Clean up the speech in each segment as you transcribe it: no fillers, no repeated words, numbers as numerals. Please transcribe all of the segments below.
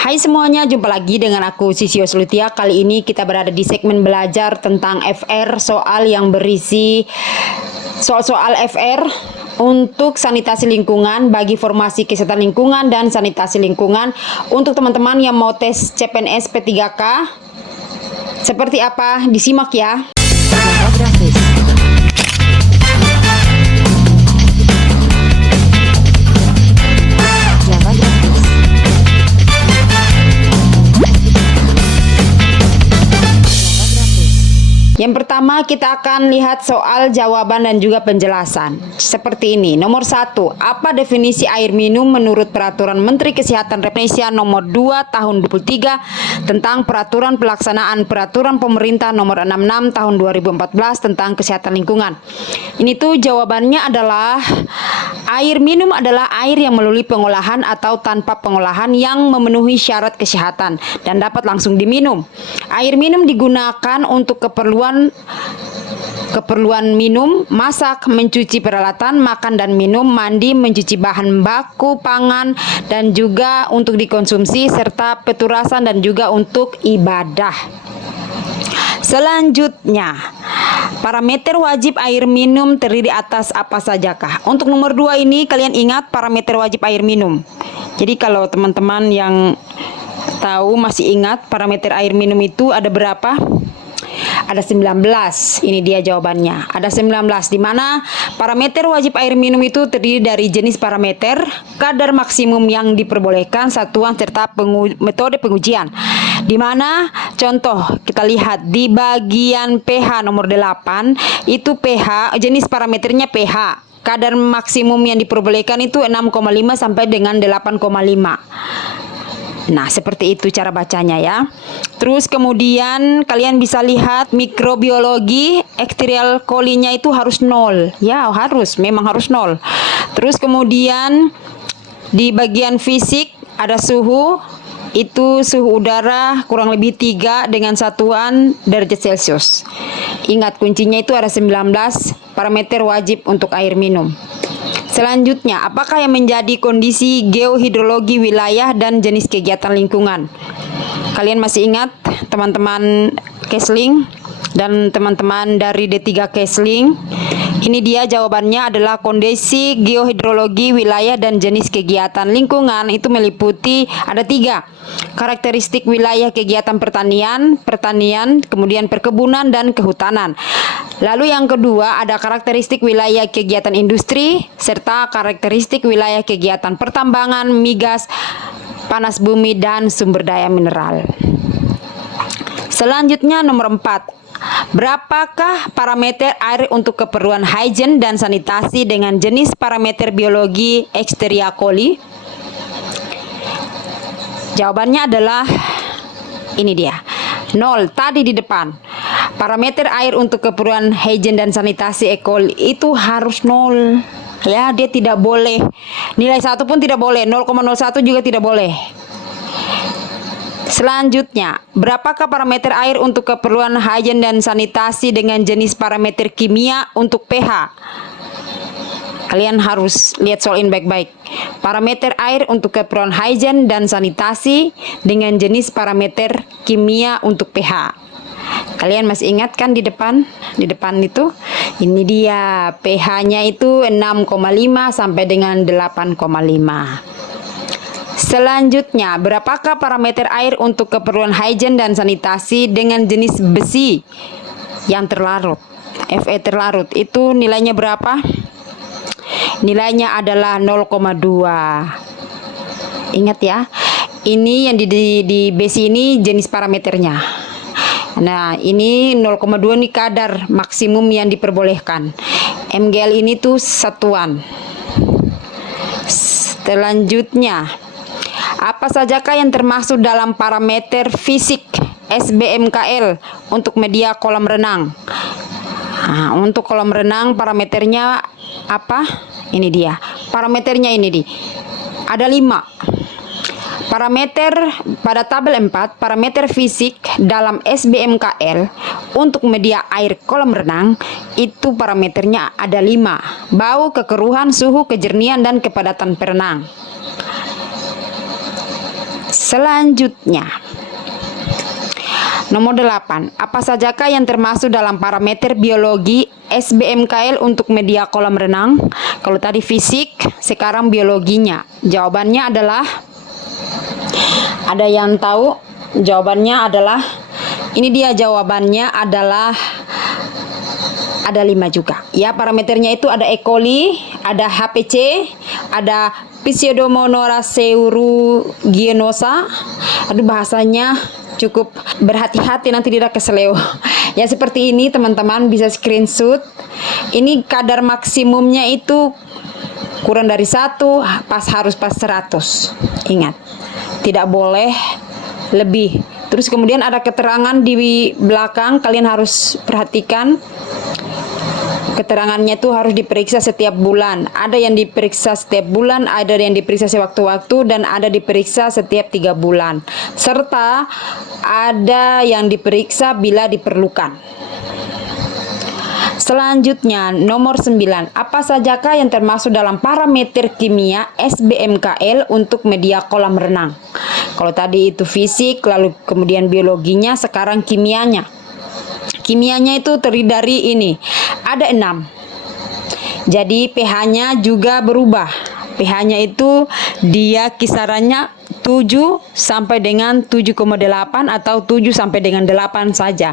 Hai semuanya, jumpa lagi dengan aku Sisio Slutia. Kali ini kita berada di segmen belajar tentang FR, soal yang berisi soal-soal FR untuk sanitasi lingkungan bagi formasi kesehatan lingkungan dan sanitasi lingkungan untuk teman-teman yang mau tes CPNS P3K. Seperti apa? Disimak ya. Yang pertama kita akan lihat soal jawaban dan juga penjelasan. Seperti ini. Nomor 1, apa definisi air minum menurut Peraturan Menteri Kesehatan Republik Indonesia Nomor 2 Tahun 2023 tentang Peraturan Pelaksanaan Peraturan Pemerintah Nomor 66 Tahun 2014 tentang Kesehatan Lingkungan. Ini tuh jawabannya adalah air minum adalah air yang melalui pengolahan atau tanpa pengolahan yang memenuhi syarat kesehatan dan dapat langsung diminum. Air minum digunakan untuk keperluan minum, masak, mencuci peralatan, makan dan minum, mandi, mencuci bahan baku pangan, dan juga untuk dikonsumsi, serta peturasan dan juga untuk ibadah. Selanjutnya, parameter wajib air minum terdiri atas apa sajakah? Untuk nomor 2 ini kalian ingat parameter wajib air minum. Jadi kalau teman-teman yang tahu masih ingat parameter air minum itu ada berapa? Ada 19. Ini dia jawabannya. Ada 19 di mana parameter wajib air minum itu terdiri dari jenis parameter, kadar maksimum yang diperbolehkan, satuan serta metode pengujian. Di mana contoh kita lihat di bagian pH nomor 8 itu pH jenis parameternya pH. Kadar maksimum yang diperbolehkan itu 6,5 sampai dengan 8,5. Nah, seperti itu cara bacanya ya. Terus kemudian kalian bisa lihat mikrobiologi Escherichia coli-nya itu harus 0. Ya, memang harus 0. Terus kemudian di bagian fisik ada suhu, itu suhu udara kurang lebih 3 dengan satuan derajat Celcius. Ingat kuncinya itu ada 19 parameter wajib untuk air minum. Selanjutnya, apakah yang menjadi kondisi geohidrologi wilayah dan jenis kegiatan lingkungan? Kalian masih ingat teman-teman Kesling dan teman-teman dari D3 Kesling? Ini dia jawabannya adalah kondisi geohidrologi wilayah dan jenis kegiatan lingkungan itu meliputi ada 3. Karakteristik wilayah kegiatan pertanian, kemudian perkebunan dan kehutanan. Lalu yang kedua ada karakteristik wilayah kegiatan industri serta karakteristik wilayah kegiatan pertambangan, migas, panas bumi dan sumber daya mineral. Selanjutnya nomor 4. Berapakah parameter air untuk keperluan hygiene dan sanitasi dengan jenis parameter biologi Escherichia coli? Jawabannya adalah ini dia. 0 tadi di depan. Parameter air untuk keperluan hygiene dan sanitasi E. coli itu harus 0. Ya, dia tidak boleh. Nilai 1 pun tidak boleh, 0,01 juga tidak boleh. Selanjutnya, berapakah parameter air untuk keperluan hygiene dan sanitasi dengan jenis parameter kimia untuk pH? Kalian harus lihat soal ini baik-baik. Parameter air untuk keperluan hygiene dan sanitasi dengan jenis parameter kimia untuk pH. Kalian masih ingat kan di depan? Di depan itu, ini dia pH-nya itu 6,5 sampai dengan 8,5. Selanjutnya, berapakah parameter air untuk keperluan hygiene dan sanitasi dengan jenis besi yang terlarut? Fe terlarut itu nilainya berapa? Nilainya adalah 0,2. Ingat ya, ini yang di besi ini jenis parameternya. Nah, ini 0,2 nih kadar maksimum yang diperbolehkan. MgL ini tuh satuan. Selanjutnya, apa sajakah yang termasuk dalam parameter fisik SBMKL untuk media kolam renang? Nah, untuk kolam renang parameternya apa? Ini dia. Parameternya ini di. Ada 5. Parameter pada tabel 4, parameter fisik dalam SBMKL untuk media air kolam renang itu parameternya ada 5. Bau, kekeruhan, suhu, kejernihan dan kepadatan perenang. Selanjutnya, nomor 8. Apa sajakah yang termasuk dalam parameter biologi SBMKL untuk media kolam renang? Kalau tadi fisik, sekarang biologinya. Jawabannya adalah, ada yang tahu? Jawabannya adalah, ini dia jawabannya adalah, ada 5 juga. Ya, parameternya itu ada E. coli, ada HPC, ada Pseudomonas aeruginosa. Aduh, bahasanya cukup berhati-hati, nanti tidak keseleo. Ya, seperti ini teman-teman, bisa screenshot. Ini kadar maksimumnya itu kurang dari 1, harus pas 100. Ingat, tidak boleh lebih. Terus kemudian ada keterangan di belakang, kalian harus perhatikan. Keterangannya itu harus diperiksa setiap bulan. Ada yang diperiksa setiap bulan, ada yang diperiksa sewaktu-waktu, dan ada diperiksa setiap 3 bulan. Serta ada yang diperiksa bila diperlukan. Selanjutnya, nomor 9. Apa sajakah yang termasuk dalam parameter kimia SBMKL untuk media kolam renang? Kalau tadi itu fisik, lalu kemudian biologinya, sekarang kimianya. Kimianya itu terdiri dari ini, ada 6. Jadi pH-nya juga berubah. pH-nya itu dia kisarannya 7 sampai dengan 7,8 atau 7 sampai dengan 8 saja.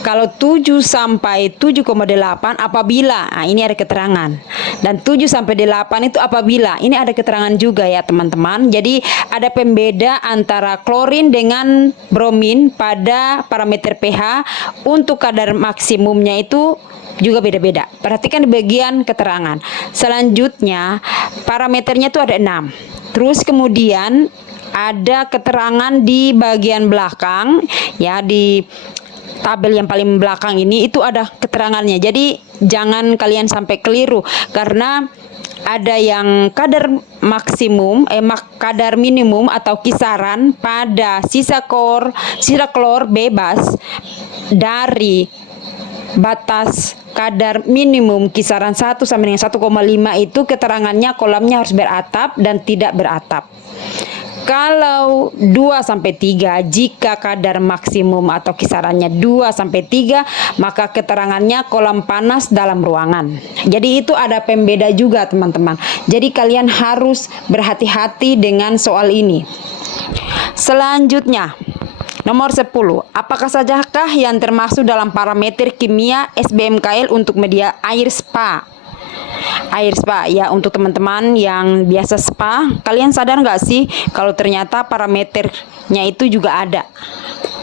Kalau 7 sampai 7,8 apabila, nah ini ada keterangan. Dan 7 sampai 8 itu apabila, ini ada keterangan juga ya teman-teman. Jadi ada pembeda antara klorin dengan bromin pada parameter pH. Untuk kadar maksimumnya itu juga beda-beda. Perhatikan di bagian keterangan. Selanjutnya, parameternya itu ada 6. Terus kemudian ada keterangan di bagian belakang, ya, di tabel yang paling belakang ini itu ada keterangannya. Jadi jangan kalian sampai keliru, karena ada yang kadar maksimum, kadar minimum atau kisaran pada sisa klor bebas dari batas kadar minimum kisaran 1 sampai dengan 1,5 itu keterangannya kolamnya harus beratap dan tidak beratap. Kalau 2 sampai 3, jika kadar maksimum atau kisarannya 2 sampai 3, maka keterangannya kolam panas dalam ruangan. Jadi itu ada pembeda juga teman-teman. Jadi kalian harus berhati-hati dengan soal ini. Selanjutnya, nomor 10. Apakah sajakah yang termasuk dalam parameter kimia SBMKL untuk media air spa? Air spa, ya, untuk teman-teman yang biasa spa, kalian sadar nggak sih kalau ternyata parameternya itu juga ada?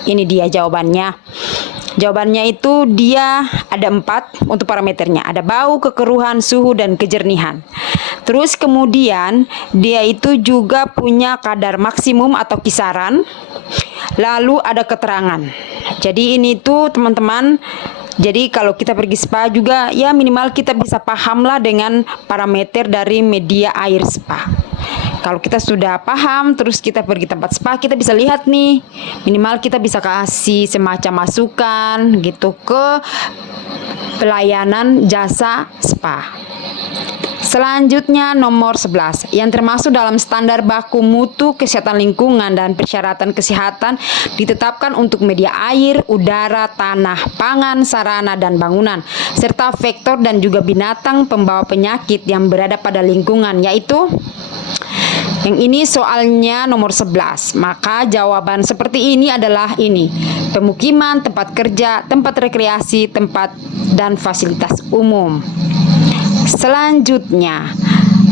Ini dia jawabannya. Jawabannya itu dia ada 4 untuk parameternya. Ada bau, kekeruhan, suhu, dan kejernihan. Terus kemudian dia itu juga punya kadar maksimum atau kisaran. Lalu ada keterangan. Jadi ini tuh teman-teman, jadi kalau kita pergi spa juga, ya minimal kita bisa pahamlah dengan parameter dari media air spa. Kalau kita sudah paham, terus kita pergi tempat spa, kita bisa lihat nih, minimal kita bisa kasih semacam masukan gitu ke pelayanan jasa spa. Selanjutnya nomor 11, yang termasuk dalam standar baku mutu kesehatan lingkungan dan persyaratan kesehatan ditetapkan untuk media air, udara, tanah, pangan, sarana, dan bangunan, serta vektor dan juga binatang pembawa penyakit yang berada pada lingkungan, yaitu yang ini soalnya nomor 11. Maka jawaban seperti ini adalah ini: pemukiman, tempat kerja, tempat rekreasi, tempat dan fasilitas umum. Selanjutnya,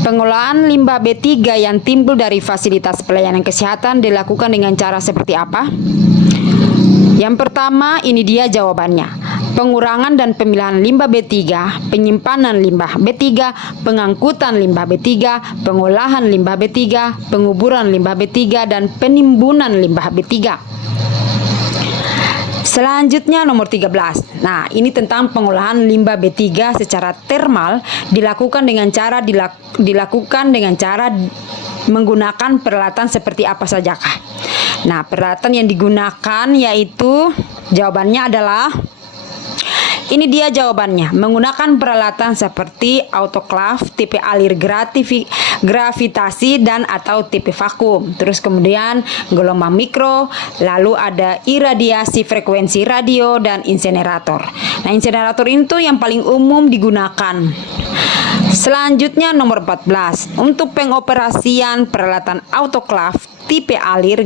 pengolahan limbah B3 yang timbul dari fasilitas pelayanan kesehatan dilakukan dengan cara seperti apa? Yang pertama, ini dia jawabannya. Pengurangan dan pemilahan limbah B3, penyimpanan limbah B3, pengangkutan limbah B3, pengolahan limbah B3, penguburan limbah B3, dan penimbunan limbah B3. Selanjutnya nomor 13. Nah, ini tentang pengolahan limbah B3 secara termal dilakukan dengan cara menggunakan peralatan seperti apa sajakah? Nah, peralatan yang digunakan yaitu jawabannya adalah Ini dia jawabannya. Menggunakan peralatan seperti autoclave, tipe alir gravitasi dan atau tipe vakum. Terus kemudian gelombang mikro, lalu ada iradiasi frekuensi radio dan insinerator. Nah, insinerator itu yang paling umum digunakan. Selanjutnya nomor 14. Untuk pengoperasian peralatan autoclave tipe alir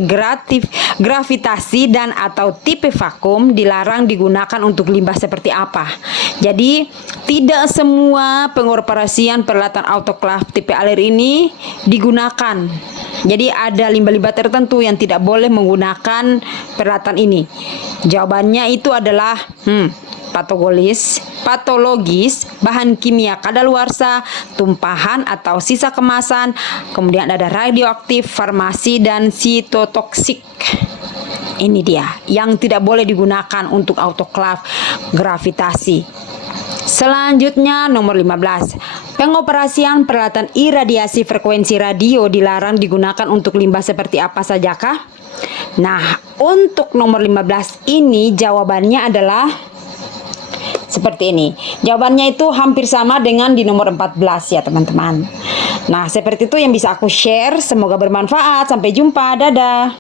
gravitasi dan atau tipe vakum dilarang digunakan untuk limbah seperti apa. Jadi tidak semua pengoperasian peralatan autoclave tipe alir ini digunakan. Jadi ada limbah-limbah tertentu yang tidak boleh menggunakan peralatan ini. Jawabannya itu adalah patologis, bahan kimia kadaluarsa, tumpahan atau sisa kemasan, kemudian ada radioaktif, farmasi, dan sitotoksik. Ini dia yang tidak boleh digunakan untuk autoclave gravitasi. Selanjutnya nomor 15. Pengoperasian peralatan iradiasi frekuensi radio dilarang digunakan untuk limbah seperti apa sajakah? Nah, untuk nomor 15 ini jawabannya adalah seperti ini. Jawabannya itu hampir sama dengan di nomor 14 ya teman-teman. Nah, seperti itu yang bisa aku share. Semoga bermanfaat. Sampai jumpa. Dadah.